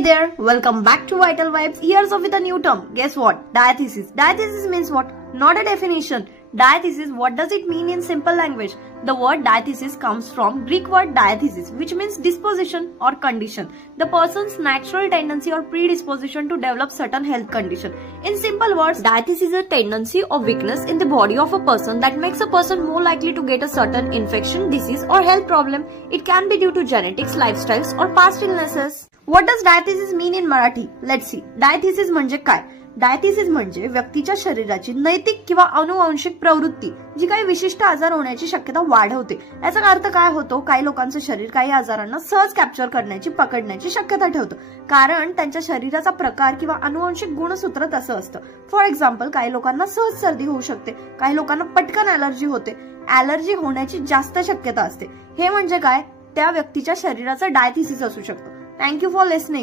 Hey there, welcome back to Vital Vibes. Here's off with a new term. Guess what? Diathesis. Diathesis means what? Not a definition. Diathesis, what does it mean in simple language? The word diathesis comes from Greek word diathesis, which means disposition or condition. The person's natural tendency or predisposition to develop certain health condition. In simple words, diathesis is a tendency or weakness in the body of a person that makes a person more likely to get a certain infection, disease or health problem. It can be due to genetics, lifestyles or past illnesses. What does diathesis mean in Marathi? Let's see. Diathesis म्हणजे काय? Diathesis म्हणजे व्यक्तीच्या शरीराची नैतिक किंवा अनुवांशिक प्रवृत्ती जी काही विशिष्ट आजार होण्याची शक्यता वाढवते. याचा अर्थ काय होतो? काही लोकांचं शरीर काही आजारांना सहज कॅप्चर करण्याची पकडण्याची शक्यता ठेवतं, कारण त्यांच्या शरीराचा प्रकार किंवा अनुवांशिक गुणसूत्र तसं असतं. फॉर एक्झाम्पल, काही लोकांना सहज सर्दी होऊ शकते, काही लोकांना पटकन ॲलर्जी होते. ॲलर्जी होण्याची जास्त शक्यता असते. हे म्हणजे काय? त्या व्यक्तीच्या शरीराचं डायथिसिस असू शकतं. Thank you for listening.